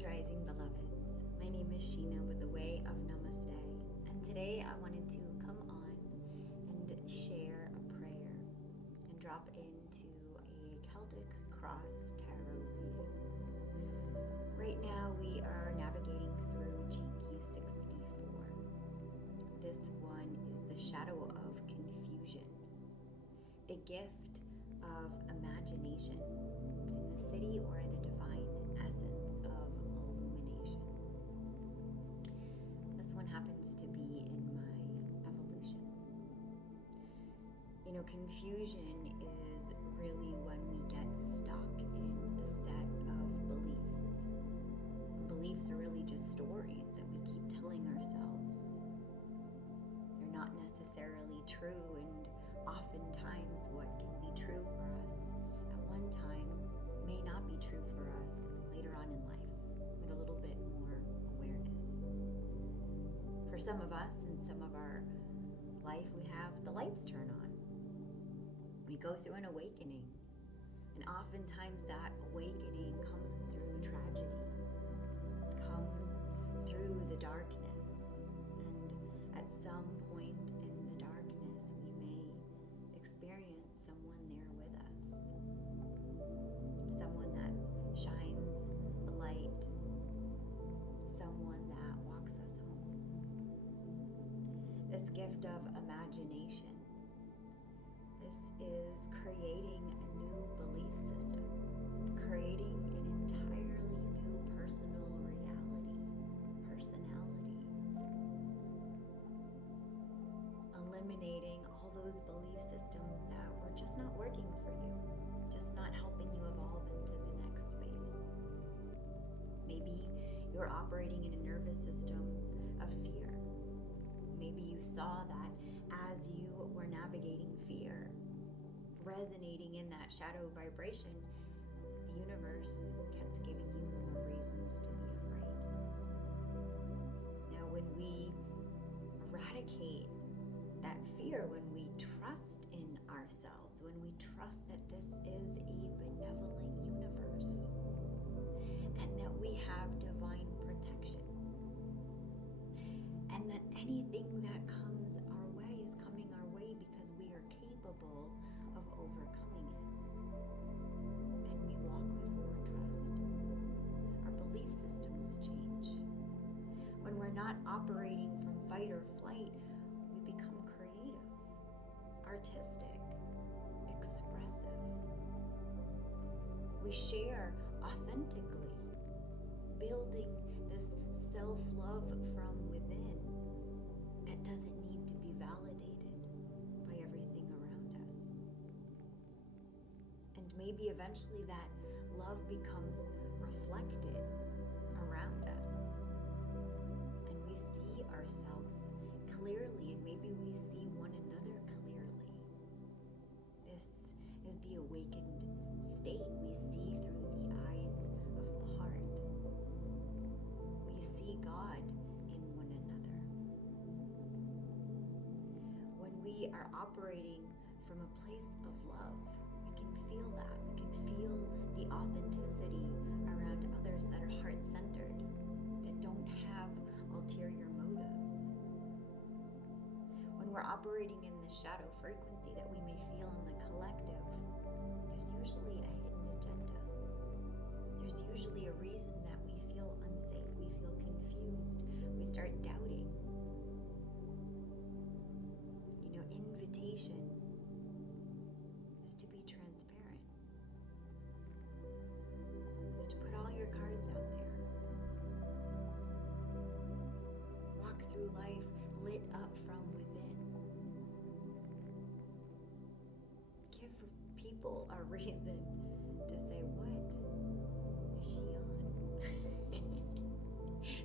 Grand Rising Beloveds. My name is Sheena with the Way of Namaste, and today I wanted to come on and share a prayer and drop into a Celtic Cross tarot reading. Right now we are navigating through Jinki 64. This one is the shadow of confusion, the gift of imagination in the city or the divine essence of illumination. This one happens to be in my evolution. You know, confusion is really when we get stuck in a set of beliefs. Beliefs are really just stories that we keep telling ourselves. They're not necessarily true, and oftentimes what can be true for us at one time may not be true for us later on in life with a little bit more awareness. For some of us, in some of our life, we have the lights turn on. We go through an awakening, and oftentimes that awakening comes through tragedy, comes through the darkness, and at some point in the darkness we may experience someone there with us, someone that shines the light, someone that walks us home. This gift of imagination, this is creating a new belief system, creating an entirely new personal reality, personality, eliminating all those belief systems that were just not working for you, just not helping you evolve into the next space. Maybe you're operating in a nervous system of fear. Maybe you saw that as you were navigating fear, resonating in that shadow vibration, the universe kept giving you more reasons to be afraid. Now, when we eradicate that fear, when we trust in ourselves, when we trust that this is a benevolent universe and that we have divine protection and that anything that comes our way is coming our way because we are capable of overcoming it, then we walk with more trust. Our belief systems change. When we're not operating from fight or flight, we become creative, artistic, expressive. We share authentically, building this self-love from within that doesn't need to be validated by everything around us. And maybe eventually that love becomes reflected around us, and we see ourselves clearly, and maybe we see one another clearly. This is the awakened state. We see through the eyes of the heart. We see God in one another. When we are operating from a place of love, we can feel that. We can feel the authenticity around others that are heart-centered, that don't have ulterior motives. When we're operating in the shadow frequency that we may feel in the collective, there's usually a hidden agenda. There's usually a reason that we feel unsafe, we feel confused, we start doubting. You know, invitation is to be transparent, is to put all your cards out there. Walk through life lit up from within. Give people a reason to say, what is she on?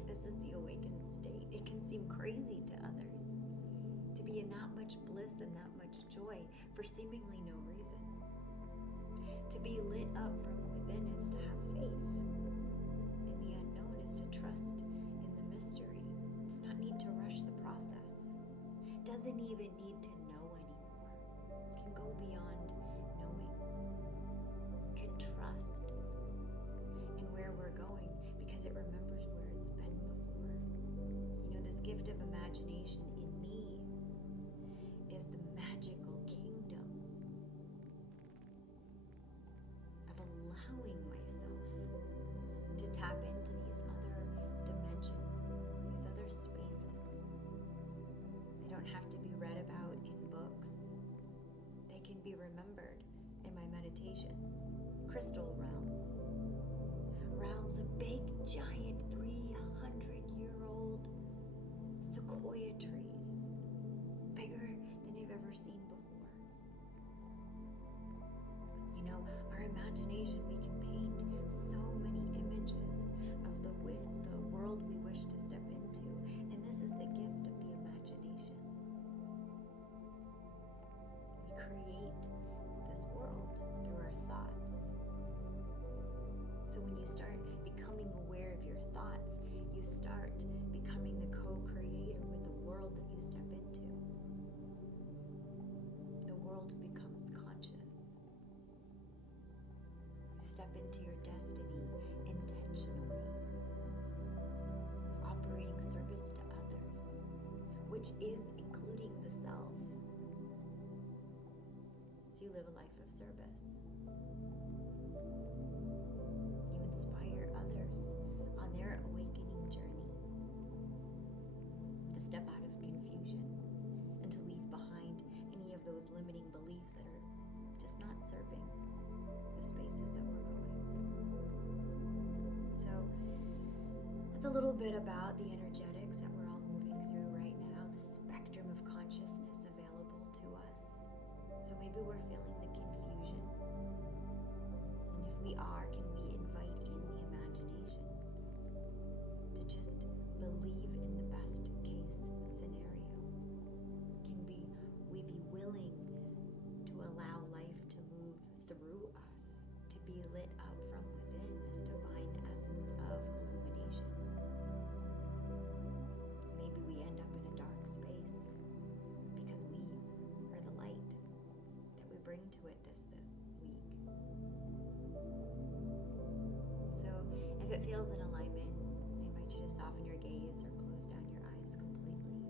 This is the awakened state. It can seem crazy to others to be in that much bliss and that much joy for seemingly no reason. To be lit up from within is to have faith in the unknown, is to trust in the mystery. It's not need to rush the process. It doesn't even need to know anymore. It can go beyond knowing. It can trust in where we're going because it remembers where it's been before. This gift of imagination in me is the magical kingdom of allowing myself to tap into these other dimensions, these other spaces. They don't have to be read about in books. They can be remembered in my meditations. Crystal realms. Realms of big, giant, 300-year-old sequoia trees. Bigger than you've ever seen before. Our imagination, we can paint so many images of the world we wish to step into. And this is the gift of the imagination. We create this world through our thoughts. So when you start becoming aware of your thoughts, you start becoming the co-creator with the world that you step into. The world becomes conscious. You step into your destiny intentionally, operating service to others, which is including the self. So you live a life of service. You inspire others on their awakening journey to step out of confusion and to leave behind any of those limiting beliefs that are just not serving the spaces that we're going. So that's a little bit about the energetics that we're all moving through right now, the spectrum of consciousness available to us. So maybe we're feeling the confusion. And if we are, can we invite in the imagination to just believe in the best case scenario? Can we be willing to allow life to move through us, to be lit up from within this divine essence of illumination? Maybe we end up in a dark space because we are the light that we bring to it this week. So if it feels in alignment, I invite you to soften your gaze or close down your eyes completely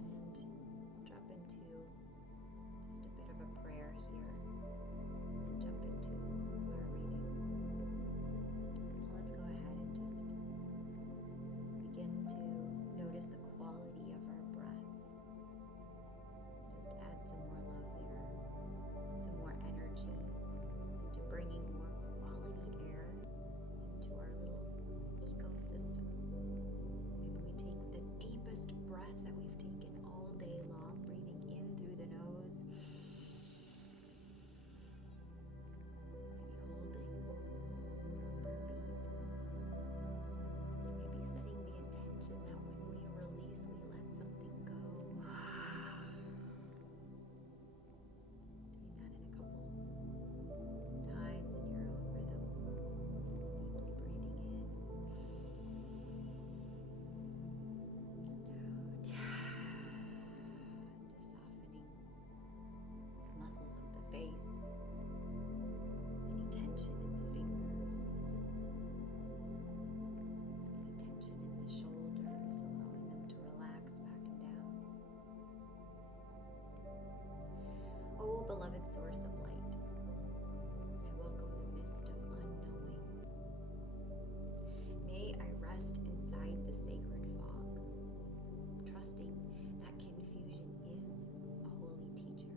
and drop into just a bit of a prayer here and jump into our reading. So let's go ahead and just begin to notice the quality of our breath. Just add some more love there, some more energy into bringing more quality air into our little ecosystem. Maybe we take the deepest breath that we've taken all day long, breathing in through the nose. Maybe holding for a beat. Maybe setting the intention that when we release, we let something go. Doing that in a couple times in your own rhythm. Deeply breathing in and out. Just softening the muscles of the face, any tension in the fingers, any tension in the shoulders, allowing them to relax back and down. Oh, beloved source of light, I welcome the mist of unknowing. May I rest inside the sacred fog, trusting that confusion is a holy teacher.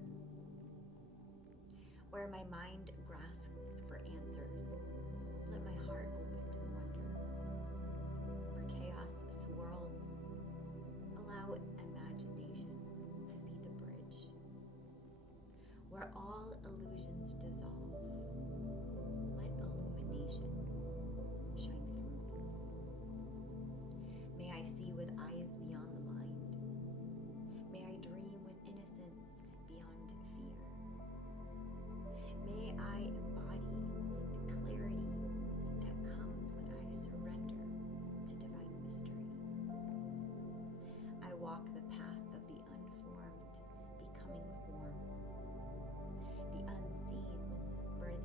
Where my mind grasps for answers, let my heart open to wonder. Where chaos swirls, allow imagination to be the bridge. Where all illusions dissolve, let illumination shine through me. May I see with eyes beyond the mind. May I dream with innocence beyond fear. May I embody the clarity that comes when I surrender to divine mystery. I walk the path of the unformed, becoming form. The unseen, birthing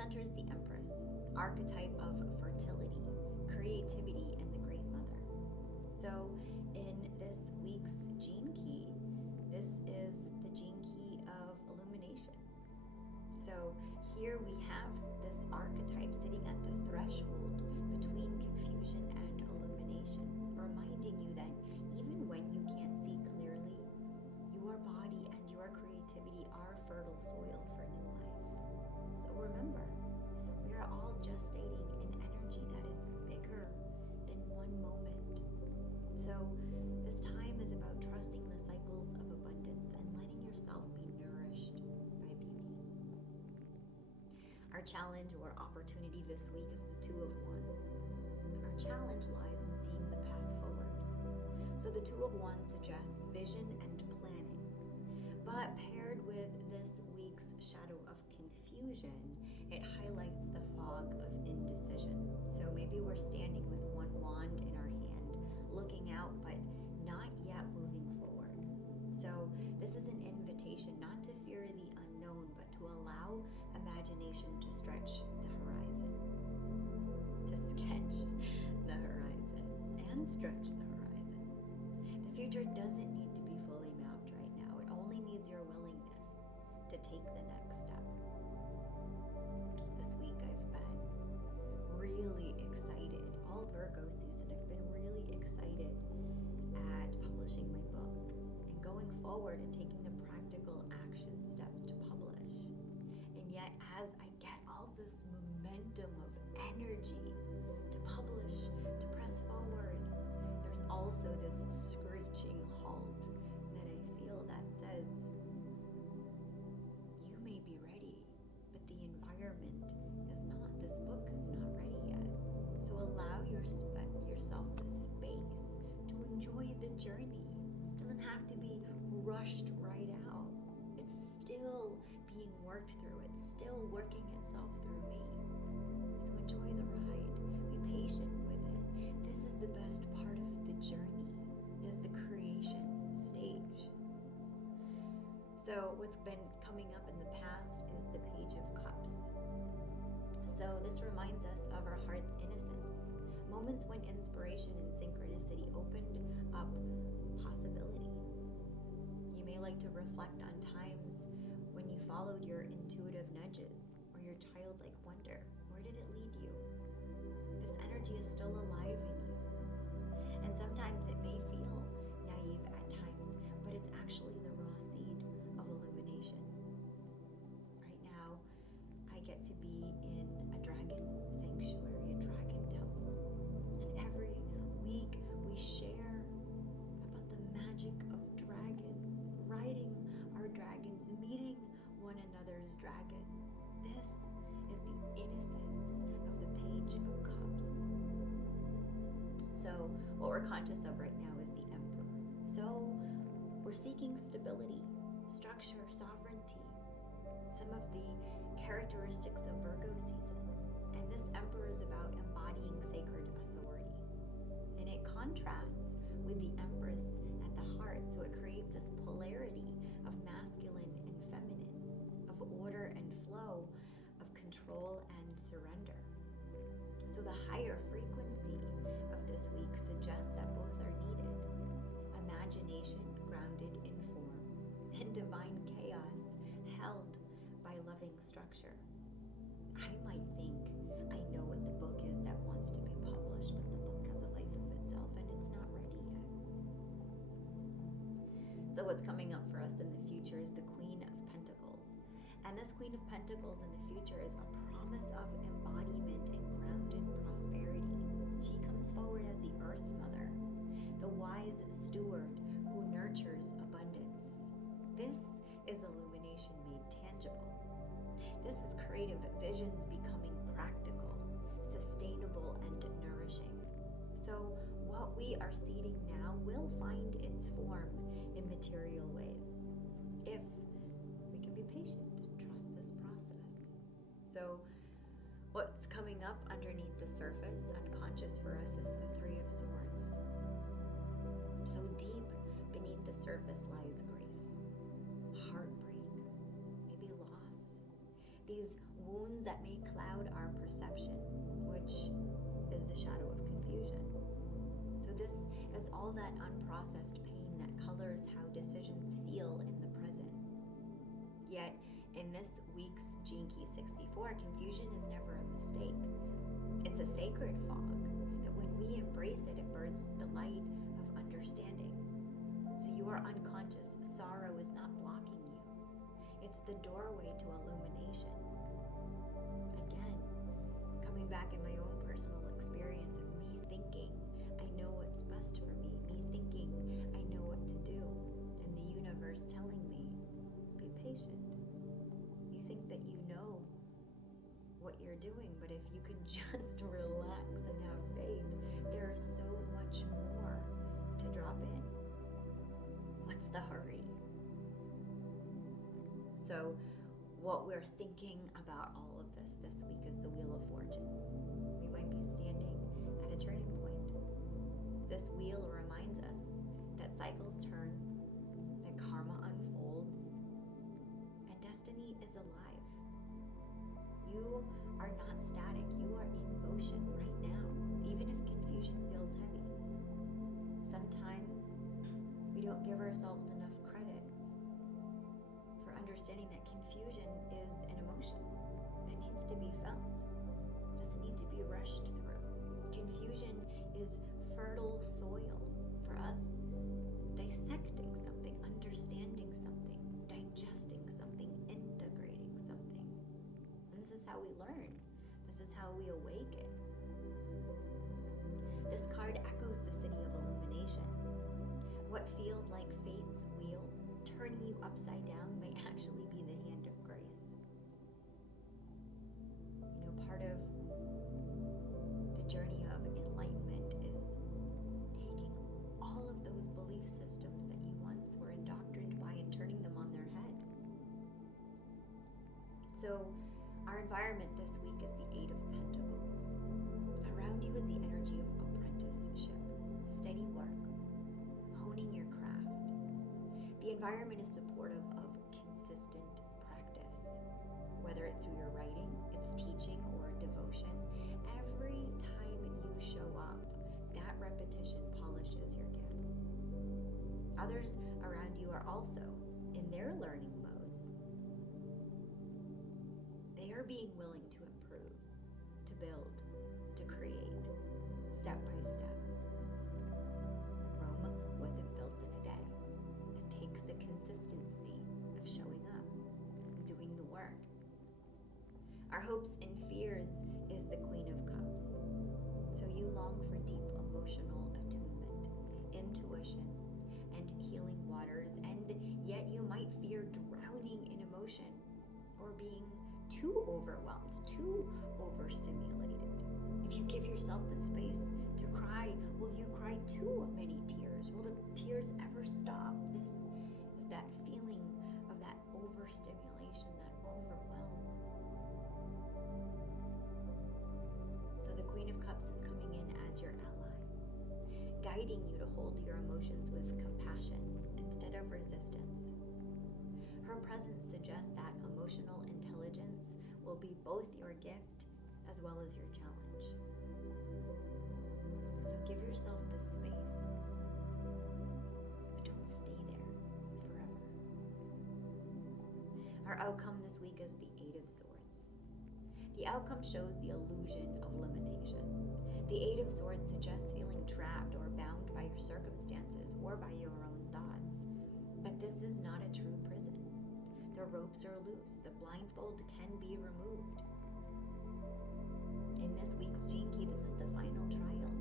centers the Empress, archetype of fertility, creativity, and the Great Mother. So in this week's gene key, this is the gene key of illumination. So here we have this archetype sitting at the threshold between confusion and illumination, reminding you that even when you can't see clearly, your body and your creativity are fertile soil for new life. So remember, we are all gestating an energy that is bigger than one moment. So this time is about trusting the cycles of abundance and letting yourself be nourished by beauty. Our challenge or opportunity this week is the Two of Wands. Our challenge lies in seeing the path forward. So the Two of Wands suggests vision and planning, but paired with this week's shadow of confusion, it highlights the fog of indecision. So maybe we're standing with one wand in our hand, looking out, but not yet moving forward. So this is an invitation not to fear the unknown, but to allow imagination to stretch the horizon, to sketch the horizon and stretch the horizon. The future doesn't need to be fully mapped right now. It only needs your willingness to take the next step. This week I've been really excited. All Virgo season, I've been really excited at publishing my book and going forward and taking the practical action steps to publish. And yet, as I get all this momentum of energy to publish, to press forward, there's also this screeching halt that I feel that says, you may be ready, but the environment is not. This book is not ready yet. So allow yourself the space to enjoy the journey. It doesn't have to be rushed right out. It's still being worked through. It's still working itself through me. So enjoy the ride. Be patient with it. This is the best part of the journey, is the creation stage. So what's been coming up in the past is the Page of Cups. So this reminds us of our heart's innocence, moments when inspiration and synchronicity opened up possibility. You may like to reflect on times when you followed your intuitive nudges or your childlike wonder. Where did it lead you? This energy is still alive in you. And sometimes it may feel naive at times, but it's actually the raw seed of illumination. Right now, I get to be in a dragon sanctuary, a dragon temple. And every week we share about the magic of dragons, riding our dragons, meeting one another's dragons. This is the innocence of the Page of Cups. So what we're conscious of right now is the Emperor. So we're seeking stability, structure, sovereignty, some of the characteristics of Virgo season. And this Emperor is about embodying sacred authority. And it contrasts with the Empress at the heart. So it creates this polarity of masculine and feminine, of order and flow, of control and surrender. So the higher frequency of this week suggests that both are needed. Imagination grounded in form, and divine chaos held by loving structure. I might think I know what the book is that wants to be published, but the book has a life of itself and it's not ready yet. So what's coming up for us in the future is the Queen of Pentacles. And this Queen of Pentacles in the future is a promise of embodiment and grounded prosperity. She comes forward as the Earth Mother, the wise steward who nurtures abundance. This is illumination made tangible. This is creative visions becoming practical, sustainable, and nourishing. So what we are seeding now will find its form in material ways, if we can be patient and trust this process. So what's coming up underneath the surface, unconscious for us, is the Three of Swords. So deep beneath the surface lies grief, heartbreak, maybe loss. These wounds that may cloud our perception, which is the shadow of confusion. So this is all that unprocessed pain that colors how decisions feel in the present. Yet, in this week's Gene Key 64, confusion is never a mistake. It's a sacred fog that when we embrace it, it burns the light of understanding. So your unconscious sorrow is not blocking you. It's the doorway to illumination. Again, coming back in my own personal experience of me thinking I know what's best for me thinking I know what to do, and the universe telling me, be patient. You think that you know what you're doing, but if you can just relax and have faith, there's so much more to drop in. What's the hurry? So what we're thinking about all of this week is the Wheel of Fortune. We might be standing at a turning point. This wheel reminds us that cycles turn, that karma unfolds, and destiny is alive. You are not static. You are in motion right now, even if confusion feels heavy. Sometimes we don't give ourselves enough credit for understanding that confusion is an emotion that needs to be felt. It doesn't need to be rushed through. Confusion is fertile soil for us dissecting something, understanding something, digesting something, integrating something. And this is how we learn. This is how we awaken. This card echoes the city of illumination. What feels like fate's wheel turning you upside down may actually be the hand of grace. Part of the journey of enlightenment is taking all of those belief systems that you once were indoctrined by and turning them on their head. So our environment this week is the Eight of Pentacles. Around you is the energy of apprenticeship, steady work, honing your craft. The environment is supportive of consistent practice, whether it's through your writing, it's teaching, or devotion. Every time you show up, that repetition polishes your gifts. Others around you are also in their learning modes. They are being willing to improve, to build, to create, step by step. Rome wasn't built in a day. It takes the consistency of showing up, doing the work. Our hopes and fears is the Queen of Cups. So you long for deep emotional attunement, intuition, and healing waters, and yet you might fear drowning in emotion or being too overwhelmed, too overstimulated. If you give yourself the space to cry, will you cry too many tears? Will the tears ever stop? This is that feeling of that overstimulation, that overwhelm. So the Queen of Cups is coming in as your ally, guiding you to hold your emotions with compassion instead of resistance. Her presence suggests that emotional intelligence will be both your gift as well as your challenge. So give yourself the space, but don't stay there forever. Our outcome this week is the Eight of Swords. The outcome shows the illusion of limitation. The Eight of Swords suggests feeling trapped or bound by your circumstances or by your own thoughts. But this is not a true prison. The ropes are loose. The blindfold can be removed. In this week's Gene Key, this is the final trial.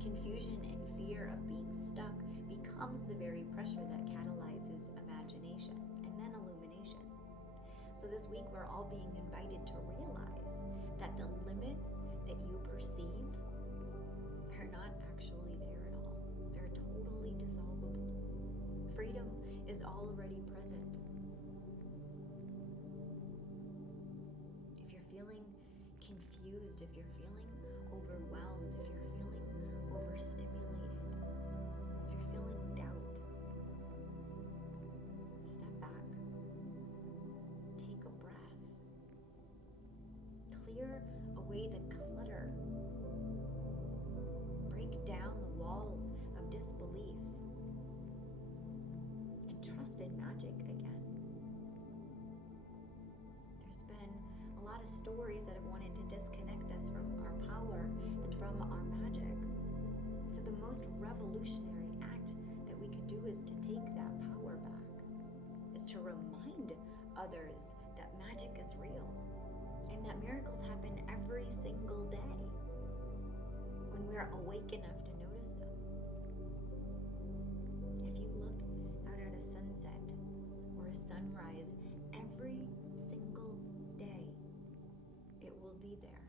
Confusion and fear of being stuck becomes the very pressure that catalyzes imagination and then illumination. So this week, we're all being invited to realize that the limits that you perceive are not actually there at all. They're totally dissolvable. Freedom is already present. If you're feeling confused, if you're feeling overwhelmed, if you're feeling overstimulated, if you're feeling doubt, step back, take a breath, cycles of disbelief, and trust in magic again. There's been a lot of stories that have wanted to disconnect us from our power and from our magic. So the most revolutionary act that we could do is to take that power back, is to remind others that magic is real and that miracles happen every single day when we're awake enough to notice them. If you look out at a sunset or a sunrise every single day, it will be there,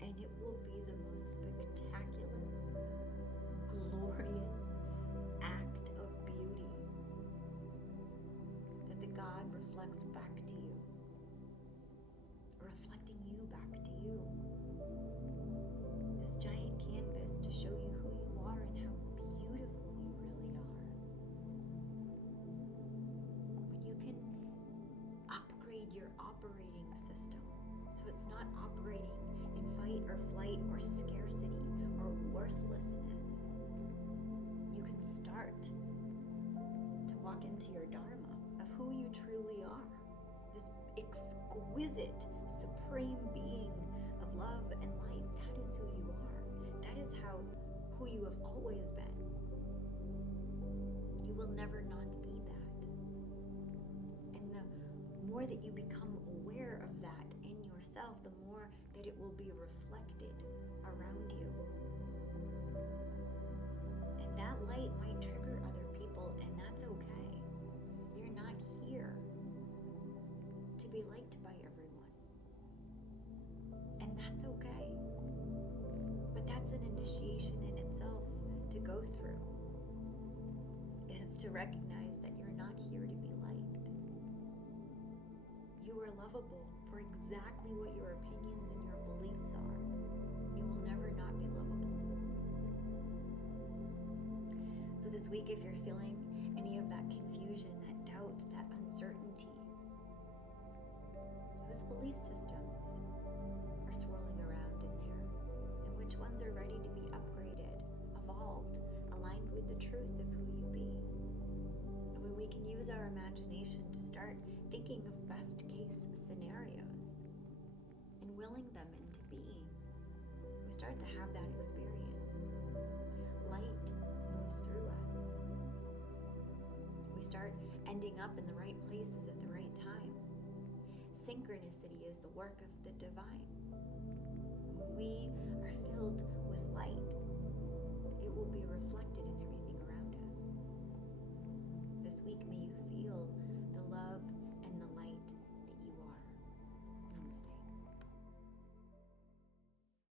and it will be the most spectacular, glorious act of beauty that the God reflects back to you, reflecting you back to you. This giant canvas to show you who you are and how beautiful you really are. When you can upgrade your operating system so it's not operating in fight or flight or scarcity or worthlessness, you can start to walk into your dharma of who you truly are. This exquisite, supreme being of love and light. That is who you are. That is who you have always been. You will never not be that. And the more that you become aware of that in yourself, the more that it will be reflected around you. And that light might trigger other people, and that's okay. You're not here to be liked by everyone. And that's okay. But that's an initiation in itself to go through, is to recognize that you're not here to be liked. You are lovable for exactly what your opinions and your beliefs are. You will never not be lovable. So this week, if you're feeling any of that confusion, that doubt, that uncertainty, whose belief systems are swirling around in there, and which ones are ready to be upgraded, evolved, aligned with the truth of who you be. And when we can use our imagination to start thinking of best case scenarios and willing them into being, we start to have that experience. Light moves through us. We start ending up in the right places at the right time. Synchronicity is the work of the divine. When we are filled with light, it will be reflected